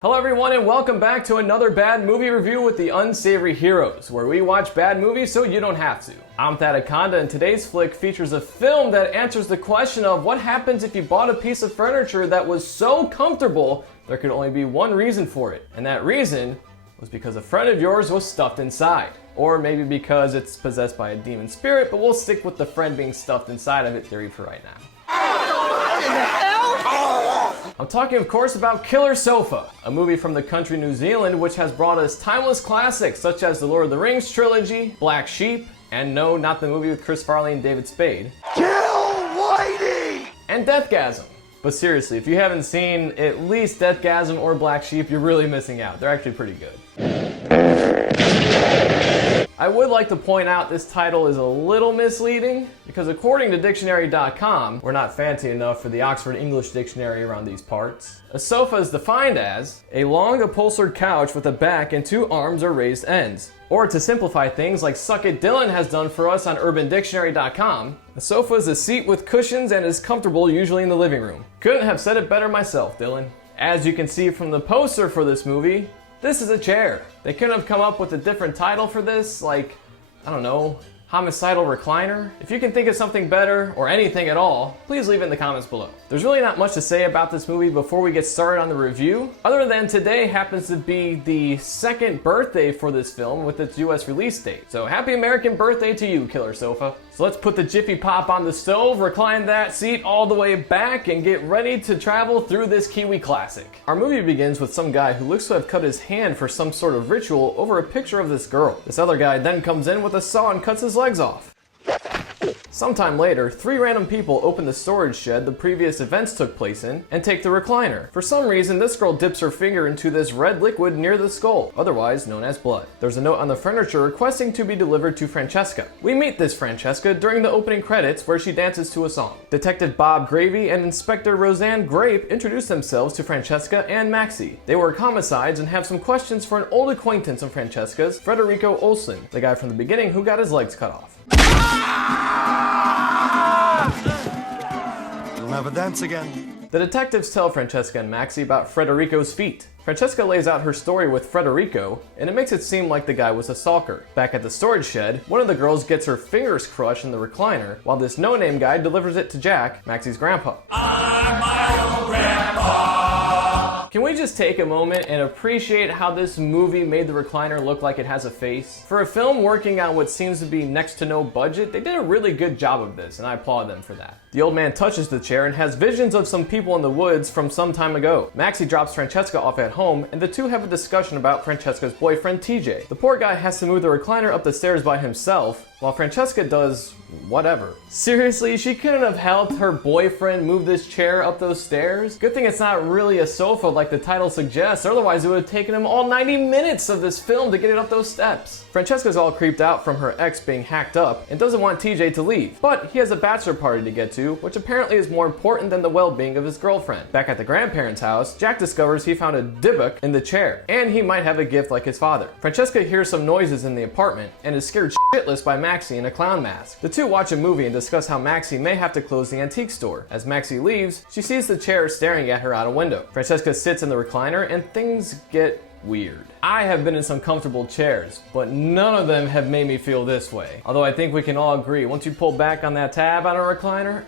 Hello everyone and welcome back to another bad movie review with the Unsavory Heroes, where we watch bad movies so you don't have to. I'm Thadakonda and today's flick features a film that answers the question of what happens if you bought a piece of furniture that was so comfortable there could only be one reason for it, and that reason was because a friend of yours was stuffed inside. Or maybe because it's possessed by a demon spirit, but we'll stick with the friend being stuffed inside of it theory for right now. I'm talking, of course, about Killer Sofa, a movie from the country New Zealand which has brought us timeless classics such as the Lord of the Rings trilogy, Black Sheep, and no, not the movie with Chris Farley and David Spade, Kill Whitey! and Deathgasm. But seriously, if you haven't seen at least Deathgasm or Black Sheep, you're really missing out. They're actually pretty good. I would like to point out this title is a little misleading because according to dictionary.com, we're not fancy enough for the Oxford English Dictionary around these parts. A sofa is defined as a long upholstered couch with a back and two arms or raised ends. Or to simplify things like Suck It Dylan has done for us on urbandictionary.com, a sofa is a seat with cushions and is comfortable usually in the living room. Couldn't have said it better myself, Dylan. As you can see from the poster for this movie, this is a chair. They couldn't have come up with a different title for this, like, I don't know, homicidal recliner? If you can think of something better, or anything at all, please leave it in the comments below. There's really not much to say about this movie before we get started on the review, other than today happens to be the second birthday for this film with its US release date. So happy American birthday to you, Killer Sofa. So let's put the Jiffy Pop on the stove, recline that seat all the way back, and get ready to travel through this Kiwi classic. Our movie begins with some guy who looks to have cut his hand for some sort of ritual over a picture of this girl. This other guy then comes in with a saw and cuts his legs off. Sometime later, three random people open the storage shed the previous events took place in and take the recliner. For some reason, this girl dips her finger into this red liquid near the skull, otherwise known as blood. There's a note on the furniture requesting to be delivered to Francesca. We meet this Francesca during the opening credits where she dances to a song. Detective Bob Gravy and Inspector Roseanne Grape introduce themselves to Francesca and Maxie. They work homicides and have some questions for an old acquaintance of Francesca's, Federico Olsen, the guy from the beginning who got his legs cut off. You'll never dance again. The detectives tell Francesca and Maxie about Federico's feet. Francesca lays out her story with Federico, and it makes it seem like the guy was a stalker. Back at the storage shed, one of the girls gets her fingers crushed in the recliner, while this no-name guy delivers it to Jack, Maxie's grandpa. I'm my own grandpa! Can we just take a moment and appreciate how this movie made the recliner look like it has a face? For a film working on what seems to be next to no budget, they did a really good job of this, and I applaud them for that. The old man touches the chair and has visions of some people in the woods from some time ago. Maxie drops Francesca off at home, and the two have a discussion about Francesca's boyfriend, TJ. The poor guy has to move the recliner up the stairs by himself, while Francesca does whatever. Seriously, she couldn't have helped her boyfriend move this chair up those stairs? Good thing it's not really a sofa like the title suggests, otherwise it would have taken him all 90 minutes of this film to get it up those steps. Francesca's all creeped out from her ex being hacked up and doesn't want TJ to leave, but he has a bachelor party to get to, which apparently is more important than the well-being of his girlfriend. Back at the grandparents' house, Jack discovers he found a dybbuk in the chair, and he might have a gift like his father. Francesca hears some noises in the apartment and is scared shitless by Maxie in a clown mask. The two watch a movie and discuss how Maxie may have to close the antique store. As Maxie leaves, she sees the chair staring at her out a window. Francesca sits in the recliner and things get weird. I have been in some comfortable chairs, but none of them have made me feel this way. Although I think we can all agree, once you pull back on that tab on a recliner,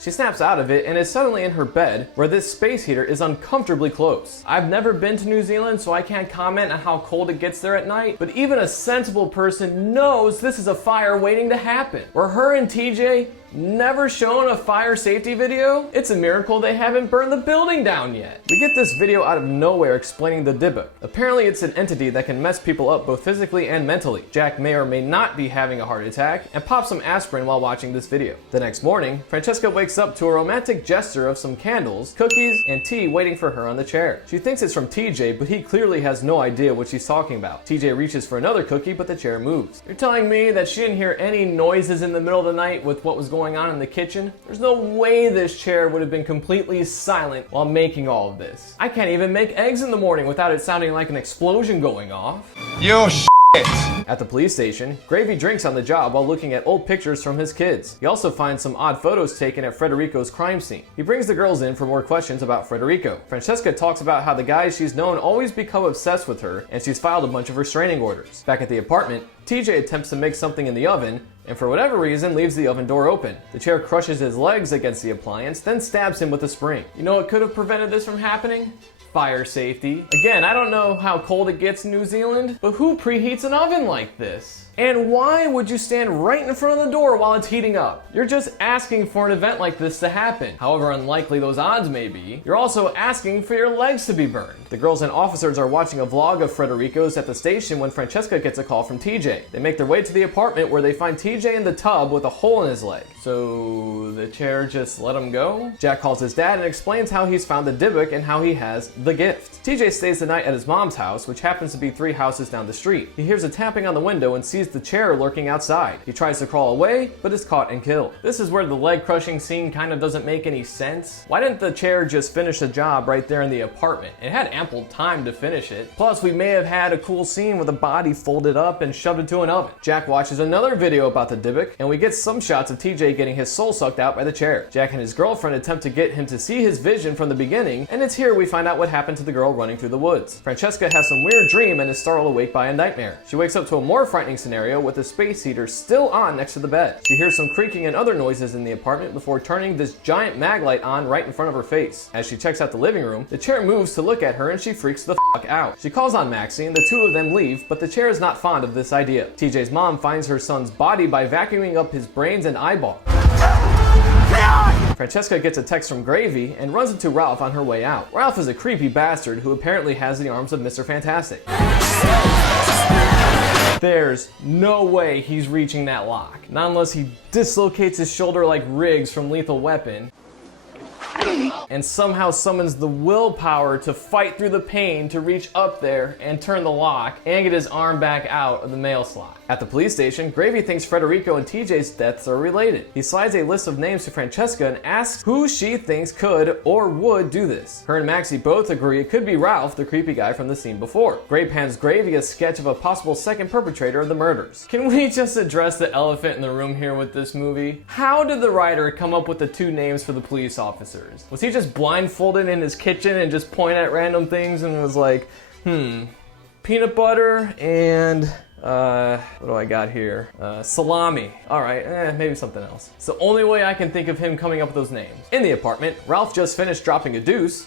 she snaps out of it and is suddenly in her bed, where this space heater is uncomfortably close. I've never been to New Zealand, so I can't comment on how cold it gets there at night, but even a sensible person knows this is a fire waiting to happen. Were her and TJ never shown a fire safety video? It's a miracle they haven't burned the building down yet. We get this video out of nowhere explaining the dybbuk. Apparently it's an entity that can mess people up both physically and mentally. Jack may or may not be having a heart attack and pops some aspirin while watching this video. The next morning, Francesca wakes up to a romantic gesture of some candles, cookies, and tea waiting for her on the chair. She thinks it's from TJ, but he clearly has no idea what she's talking about. TJ reaches for another cookie, but the chair moves. You're telling me that she didn't hear any noises in the middle of the night with what was going on in the kitchen? There's no way this chair would have been completely silent while making all of this. I can't even make eggs in the morning without it sounding like an explosion going off. You At the police station, Gravy drinks on the job while looking at old pictures from his kids. He also finds some odd photos taken at Frederico's crime scene. He brings the girls in for more questions about Frederico. Francesca talks about how the guys she's known always become obsessed with her, and she's filed a bunch of restraining orders. Back at the apartment, TJ attempts to make something in the oven, and for whatever reason leaves the oven door open. The chair crushes his legs against the appliance, then stabs him with a spring. You know what could have prevented this from happening? Fire safety. Again, I don't know how cold it gets in New Zealand, but who preheats an oven like this? And why would you stand right in front of the door while it's heating up? You're just asking for an event like this to happen. However unlikely those odds may be, you're also asking for your legs to be burned. The girls and officers are watching a vlog of Frederico's at the station when Francesca gets a call from TJ. They make their way to the apartment where they find TJ in the tub with a hole in his leg. So the chair just let him go? Jack calls his dad and explains how he's found the Dybbuk and how he has the gift. TJ stays the night at his mom's house, which happens to be 3 houses down the street. He hears a tapping on the window and sees the chair lurking outside. He tries to crawl away, but is caught and killed. This is where the leg crushing scene kind of doesn't make any sense. Why didn't the chair just finish the job right there in the apartment? It had ample time to finish it. Plus, we may have had a cool scene with a body folded up and shoved into an oven. Jack watches another video about the Dybbuk, and we get some shots of TJ getting his soul sucked out by the chair. Jack and his girlfriend attempt to get him to see his vision from the beginning, and it's here we find out what happened to the girl running through the woods. Francesca has some weird dream and is startled awake by a nightmare. She wakes up to a more frightening scenario with the space heater still on next to the bed. She hears some creaking and other noises in the apartment before turning this giant mag light on right in front of her face. As she checks out the living room, the chair moves to look at her and she freaks the fuck out. She calls on Maxie and the two of them leave, but the chair is not fond of this idea. TJ's mom finds her son's body by vacuuming up his brains and eyeball. Francesca gets a text from Gravy and runs into Ralph on her way out. Ralph is a creepy bastard who apparently has the arms of Mr. Fantastic. There's no way he's reaching that lock. Not unless he dislocates his shoulder like Riggs from Lethal Weapon and somehow summons the willpower to fight through the pain to reach up there and turn the lock and get his arm back out of the mail slot. At the police station, Gravy thinks Frederico and TJ's deaths are related. He slides a list of names to Francesca and asks who she thinks could or would do this. Her and Maxie both agree it could be Ralph, the creepy guy from the scene before. Grape hands Gravy a sketch of a possible second perpetrator of the murders. Can we just address the elephant in the room here with this movie? How did the writer come up with the 2 names for the police officers? Was he just blindfolded in his kitchen and just point at random things and was like, peanut butter and what do I got here? Salami. Alright, maybe something else. It's the only way I can think of him coming up with those names. In the apartment, Ralph just finished dropping a deuce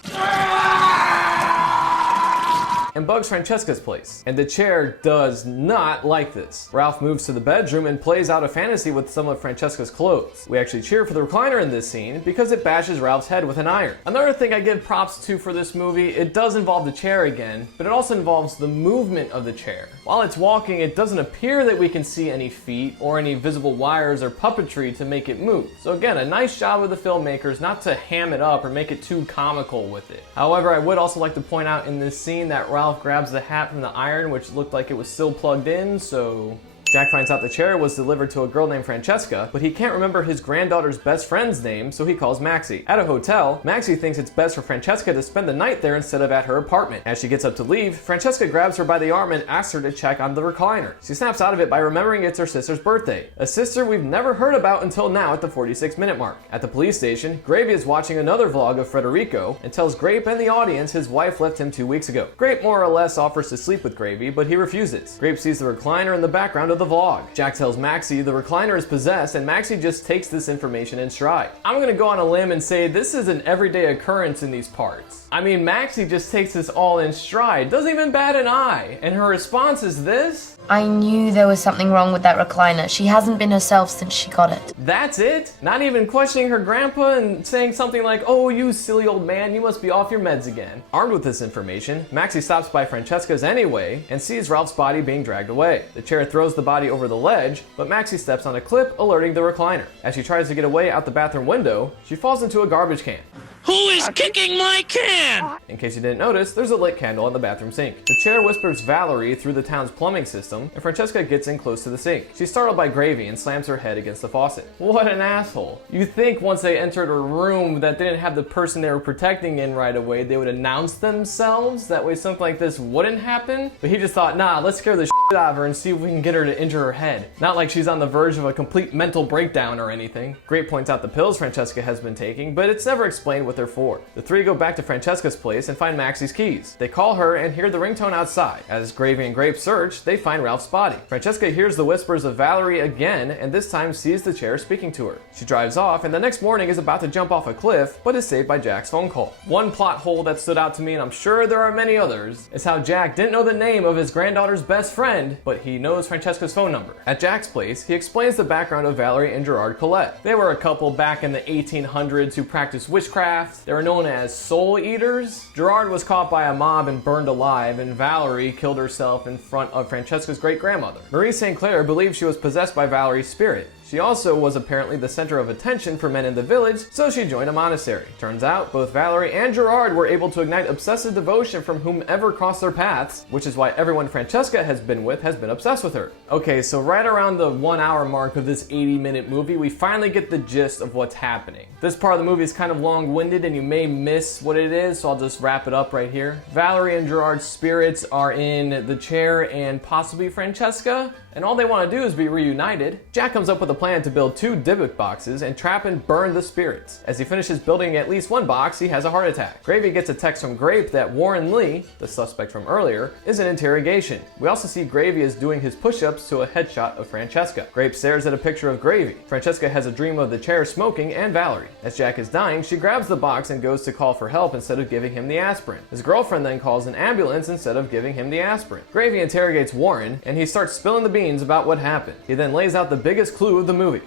and bugs Francesca's place. And the chair does not like this. Ralph moves to the bedroom and plays out a fantasy with some of Francesca's clothes. We actually cheer for the recliner in this scene because it bashes Ralph's head with an iron. Another thing I give props to for this movie, it does involve the chair again, but it also involves the movement of the chair. While it's walking, it doesn't appear that we can see any feet or any visible wires or puppetry to make it move. So again, a nice job of the filmmakers not to ham it up or make it too comical with it. However, I would also like to point out in this scene that Ralph grabs the hat from the iron, which looked like it was still plugged in, so Jack finds out the chair was delivered to a girl named Francesca, but he can't remember his granddaughter's best friend's name, so he calls Maxie. At a hotel, Maxie thinks it's best for Francesca to spend the night there instead of at her apartment. As she gets up to leave, Francesca grabs her by the arm and asks her to check on the recliner. She snaps out of it by remembering it's her sister's birthday, a sister we've never heard about until now at the 46-minute mark. At the police station, Gravy is watching another vlog of Frederico and tells Grape and the audience his wife left him 2 weeks ago. Grape more or less offers to sleep with Gravy, but he refuses. Grape sees the recliner in the background of the vlog. Jack tells Maxie the recliner is possessed, and Maxie just takes this information in stride. I'm gonna go on a limb and say this is an everyday occurrence in these parts. I mean, Maxie just takes this all in stride, doesn't even bat an eye, and her response is this? I knew there was something wrong with that recliner. She hasn't been herself since she got it. That's it? Not even questioning her grandpa and saying something like, oh, you silly old man, you must be off your meds again. Armed with this information, Maxie stops by Francesca's anyway and sees Ralph's body being dragged away. The chair throws the body over the ledge, but Maxie steps on a clip, alerting the recliner. As she tries to get away out the bathroom window, she falls into a garbage can. Who is kicking my can? In case you didn't notice, there's a lit candle on the bathroom sink. The chair whispers Valerie through the town's plumbing system, and Francesca gets in close to the sink. She's startled by Gravy and slams her head against the faucet. What an asshole. You'd think once they entered a room that didn't have the person they were protecting in right away, they would announce themselves, that way something like this wouldn't happen. But he just thought, nah, let's scare the shit out of her and see if we can get her to injure her head. Not like she's on the verge of a complete mental breakdown or anything. Grape points out the pills Francesca has been taking, but it's never explained what they're for. The three go back to Francesca's place and find Maxie's keys. They call her and hear the ringtone outside. As Gravy and Grape search, they find Ralph's body. Francesca hears the whispers of Valerie again and this time sees the chair speaking to her. She drives off and the next morning is about to jump off a cliff, but is saved by Jack's phone call. One plot hole that stood out to me, and I'm sure there are many others, is how Jack didn't know the name of his granddaughter's best friend, but he knows Francesca's phone number. At Jack's place, he explains the background of Valerie and Gerard Collette. They were a couple back in the 1800s who practiced witchcraft. They were known as soul eaters. Gerard was caught by a mob and burned alive, and Valerie killed herself in front of Francesca's great-grandmother. Marie St. Clair believed she was possessed by Valerie's spirit. She also was apparently the center of attention for men in the village, so she joined a monastery. Turns out, both Valerie and Gerard were able to ignite obsessive devotion from whomever crossed their paths, which is why everyone Francesca has been with has been obsessed with her. Okay, so right around the 1 hour mark of this 80-minute movie, we finally get the gist of what's happening. This part of the movie is kind of long-winded and you may miss what it is, so I'll just wrap it up right here. Valerie and Gerard's spirits are in the chair and possibly Francesca, and all they want to do is be reunited. Jack comes up with a plan to build 2 Dybbuk boxes and trap and burn the spirits. As he finishes building at least one box, he has a heart attack. Gravy gets a text from Grape that Warren Lee, the suspect from earlier, is in interrogation. We also see Gravy is doing his push-ups to a headshot of Francesca. Grape stares at a picture of Gravy. Francesca has a dream of the chair smoking and Valerie. As Jack is dying, she grabs the box and goes to call for help instead of giving him the aspirin. His girlfriend then calls an ambulance instead of giving him the aspirin. Gravy interrogates Warren, and he starts spilling the beans about what happened. He then lays out the biggest clue of the movie.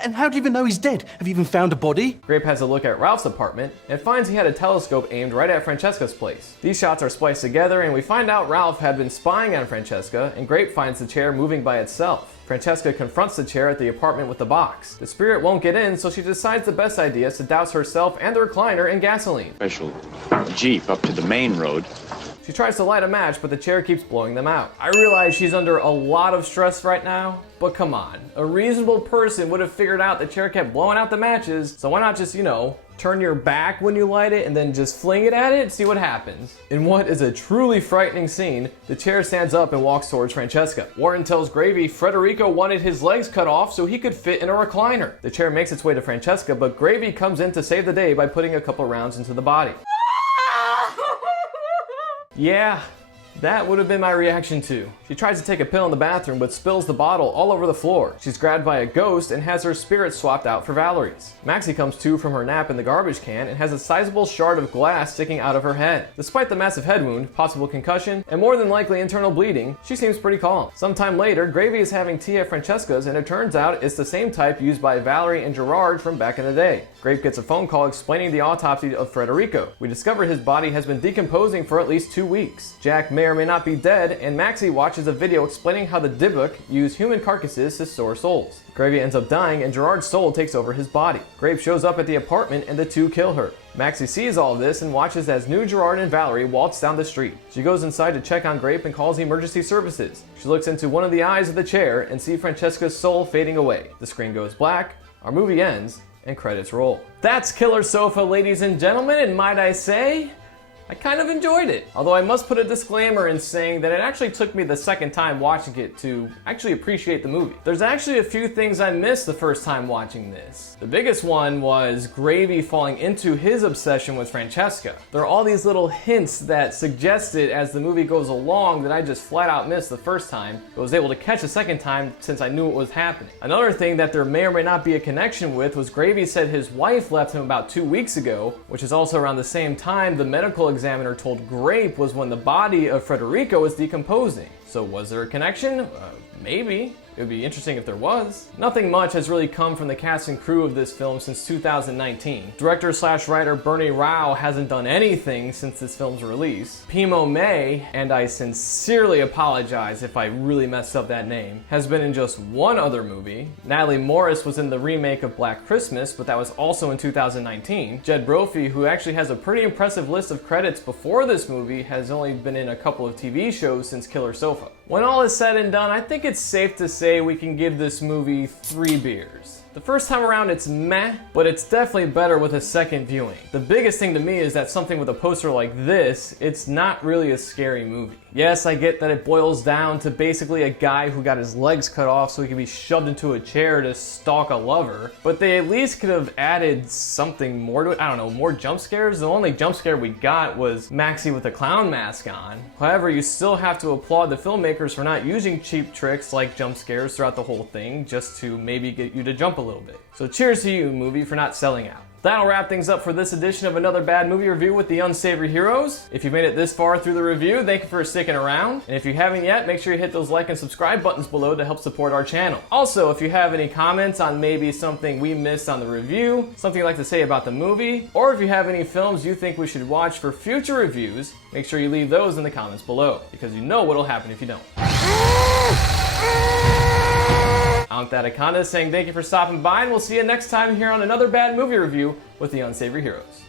And how do you even know he's dead? Have you even found a body? Grape has a look at Ralph's apartment and finds he had a telescope aimed right at Francesca's place. These shots are spliced together and we find out Ralph had been spying on Francesca, and Grape finds the chair moving by itself. Francesca confronts the chair at the apartment with the box. The spirit won't get in, so she decides the best idea is to douse herself and the recliner in gasoline. Special Jeep up to the main road. She tries to light a match, but the chair keeps blowing them out. I realize she's under a lot of stress right now, but come on. A reasonable person would have figured out the chair kept blowing out the matches, so why not just, turn your back when you light it and then just fling it at it and see what happens. In what is a truly frightening scene, the chair stands up and walks towards Francesca. Warren tells Gravy Federico wanted his legs cut off so he could fit in a recliner. The chair makes its way to Francesca, but Gravy comes in to save the day by putting a couple rounds into the body. Yeah, that would have been my reaction too. She tries to take a pill in the bathroom but spills the bottle all over the floor. She's grabbed by a ghost and has her spirit swapped out for Valerie's. Maxie comes to from her nap in the garbage can and has a sizable shard of glass sticking out of her head. Despite the massive head wound, possible concussion, and more than likely internal bleeding, she seems pretty calm. Sometime later, Gravy is having tea at Francesca's and it turns out it's the same type used by Valerie and Gerard from back in the day. Grape gets a phone call explaining the autopsy of Federico. We discover his body has been decomposing for at least 2 weeks. Jack may or may not be dead, and Maxie watches a video explaining how the Dybbuk use human carcasses to store souls. Gravy ends up dying and Gerard's soul takes over his body. Grape shows up at the apartment and the two kill her. Maxie sees all of this and watches as new Gerard and Valerie waltz down the street. She goes inside to check on Grape and calls emergency services. She looks into one of the eyes of the chair and sees Francesca's soul fading away. The screen goes black, our movie ends, and credits roll. That's Killer Sofa, ladies and gentlemen, and might I say, I kind of enjoyed it. Although I must put a disclaimer in saying that it actually took me the second time watching it to actually appreciate the movie. There's actually a few things I missed the first time watching this. The biggest one was Gravy falling into his obsession with Francesca. There are all these little hints that suggested as the movie goes along that I just flat out missed the first time, but was able to catch the second time since I knew it was happening. Another thing that there may or may not be a connection with was Gravy said his wife left him about 2 weeks ago, which is also around the same time the medical examiner told Grape was when the body of Federico was decomposing. So was there a connection? Maybe. It would be interesting if there was. Nothing much has really come from the cast and crew of this film since 2019. Director/writer Bernie Rao hasn't done anything since this film's release. Pimo May, and I sincerely apologize if I really messed up that name, has been in just one other movie. Natalie Morris was in the remake of Black Christmas, but that was also in 2019. Jed Brophy, who actually has a pretty impressive list of credits before this movie, has only been in a couple of TV shows since Killer Sofa. When all is said and done, I think it's safe to say we can give this movie 3 beers. The first time around it's meh, but it's definitely better with a second viewing. The biggest thing to me is that something with a poster like this, it's not really a scary movie. Yes, I get that it boils down to basically a guy who got his legs cut off so he could be shoved into a chair to stalk a lover, but they at least could have added something more to it. I don't know, more jump scares? The only jump scare we got was Maxie with a clown mask on. However, you still have to applaud the filmmakers for not using cheap tricks like jump scares throughout the whole thing just to maybe get you to jump a little bit. So cheers to you, movie, for not selling out. That'll wrap things up for this edition of Another Bad Movie Review with the Unsavory Heroes. If you made it this far through the review, thank you for sticking around. And if you haven't yet, make sure you hit those like and subscribe buttons below to help support our channel. Also, if you have any comments on maybe something we missed on the review, something you'd like to say about the movie, or if you have any films you think we should watch for future reviews, make sure you leave those in the comments below, because you know what'll happen if you don't. I'm Deathgasm saying thank you for stopping by, and we'll see you next time here on Another Bad Movie Review with the Unsavory Heroes.